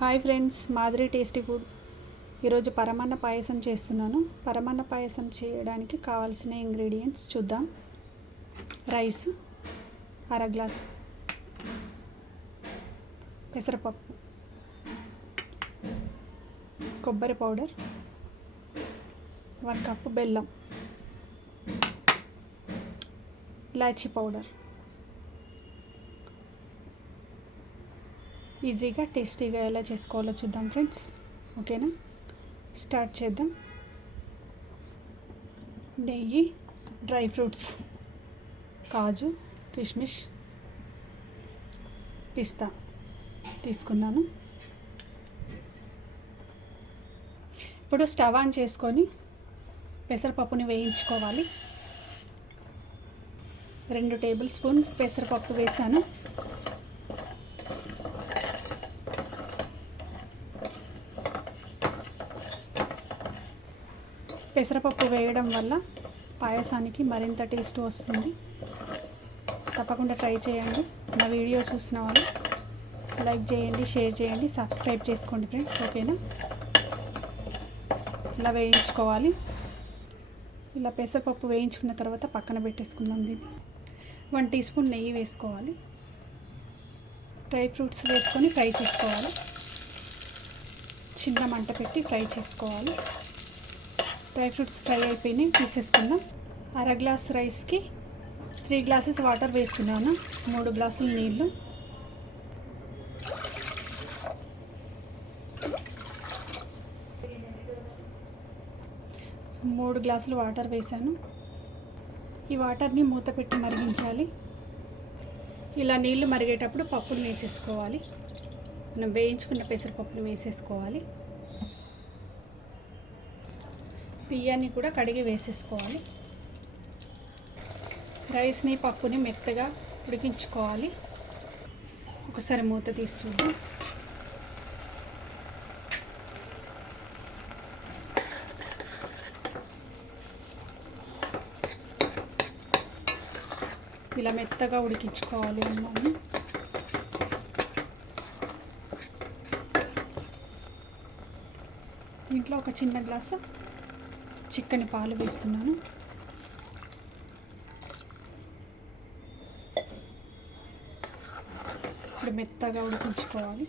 Hi friends మాదిరి tasty food ఈరోజు పరమాన్న పాయసం చేస్తున్నాను. పరమాన్న పాయసం చేయడానికి కావాల్సిన ఇంగ్రీడియంట్స్ చూద్దాం. రైస్ అర గ్లాస్ పెసరపప్పు కొబ్బరి పౌడర్ వన్ కప్పు బెల్లం ఇలాచీ పౌడర్. ఈజీగా టేస్టీగా ఎలా చేసుకోవాలో చూద్దాం ఫ్రెండ్స్. ఓకేనా? స్టార్ట్ చేద్దాం. నెయ్యి డ్రై ఫ్రూట్స్ కాజు కిష్మిష్ పిస్తా తీసుకున్నాను. ఇప్పుడు స్టవ్ ఆన్ చేసుకొని పెసరపప్పుని వేయించుకోవాలి. రెండు టేబుల్ స్పూన్ పెసరపప్పు వేసాను. పెసరపప్పు వేయడం వల్ల పాయసానికి మరింత టేస్ట్ వస్తుంది. తప్పకుండా ట్రై చేయండి. నా వీడియో చూసిన వాళ్ళు లైక్ చేయండి షేర్ చేయండి సబ్స్క్రైబ్ చేసుకోండి ఫ్రెండ్స్ ఓకేనా? ఇలా వేయించుకోవాలి. ఇలా పెసరపప్పు వేయించుకున్న తర్వాత పక్కన పెట్టేసుకుందాం దీన్ని. వన్ టీ స్పూన్ నెయ్యి వేసుకోవాలి. డ్రై ఫ్రూట్స్ వేసుకొని ఫ్రై చేసుకోవాలి. చిన్న మంట పెట్టి ఫ్రై చేసుకోవాలి. డ్రై ఫ్రూట్స్ ఫ్రై అయిపోయినాయి తీసేసుకుందాం. అర గ్లాస్ రైస్కి త్రీ గ్లాసెస్ వాటర్ వేసుకున్నాను మూడు గ్లాసులు నీళ్ళు. మూడు గ్లాసులు వాటర్ వేసాను ఈ వాటర్ని మూత పెట్టి మరిగించాలి. ఇలా నీళ్ళు మరిగేటప్పుడు పప్పును వేసేసుకోవాలి. మనం వేయించుకున్న పెసరపప్పును వేసేసుకోవాలి. బియ్యాన్ని కూడా కడిగి వేసేసుకోవాలి. రైస్ని పప్పుని మెత్తగా ఉడికించుకోవాలి. ఒకసారి మూత తీసి చూద్దాం ఇలా మెత్తగా ఉడికించుకోవాలి అన్నాము దీంట్లో ఒక చిన్న గ్లాసు చిక్కని పాలు వేస్తున్నాను. ఇప్పుడు మెత్తగా ఉడికించుకోవాలి.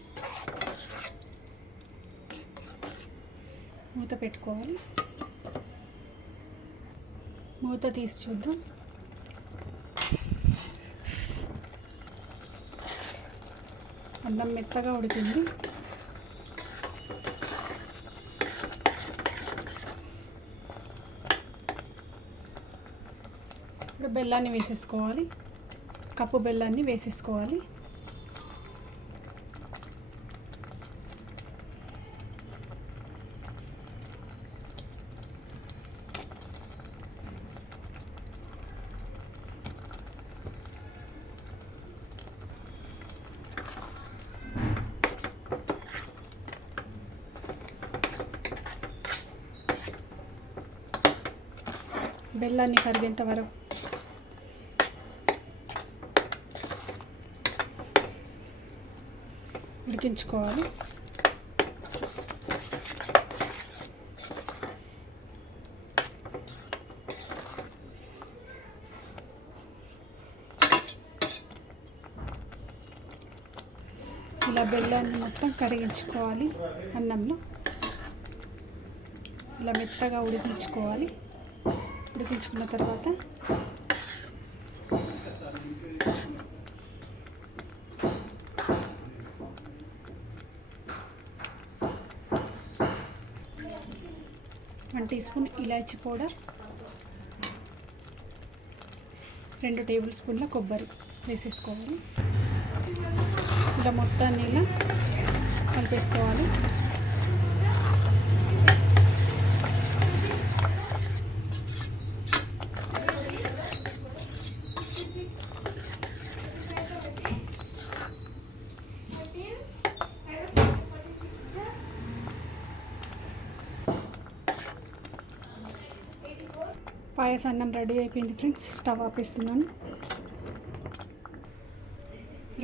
మూత పెట్టుకోవాలి. మూత తీసి చూద్దాం. అన్నం మెత్తగా ఉడికింది. ఇప్పుడు బెల్లాన్ని వేసేసుకోవాలి. కప్పు బెల్లాన్ని వేసేసుకోవాలి. బెల్లాన్ని కరిగేంత వరకు ఉడికించుకోవాలి ఇలా బెల్లాన్ని మొత్తం కరిగించుకోవాలి అన్నంలో. ఇలా మెత్తగా ఉడికించుకోవాలి. ఉడికించుకున్న తర్వాత వన్ టీ స్పూన్ ఇలాచి పౌడర్ రెండు టేబుల్ స్పూన్ల కొబ్బరి వేసేసుకోవాలి. ఇలా మొత్తాన్ని ఇలా కలిపేసుకోవాలి. పాయస అన్నం రెడీ అయిపోయింది ఫ్రెండ్స్. స్టవ్ ఆపేస్తున్నాను.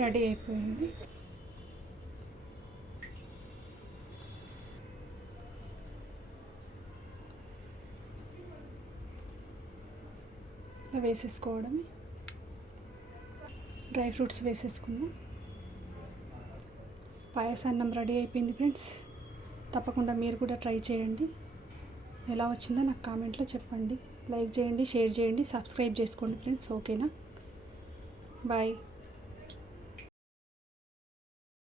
రెడీ అయిపోయింది. వేసేసుకోవడమే. డ్రై ఫ్రూట్స్ వేసేసుకుందాం. పాయసాన్నం రెడీ అయిపోయింది ఫ్రెండ్స్. తప్పకుండా మీరు కూడా ట్రై చేయండి. ఎలా వచ్చిందో నాకు కామెంట్లో చెప్పండి. లైక్ చేయండి షేర్ చేయండి సబ్స్క్రైబ్ చేసుకోండి ఫ్రెండ్స్ ఓకేనా? బాయ్.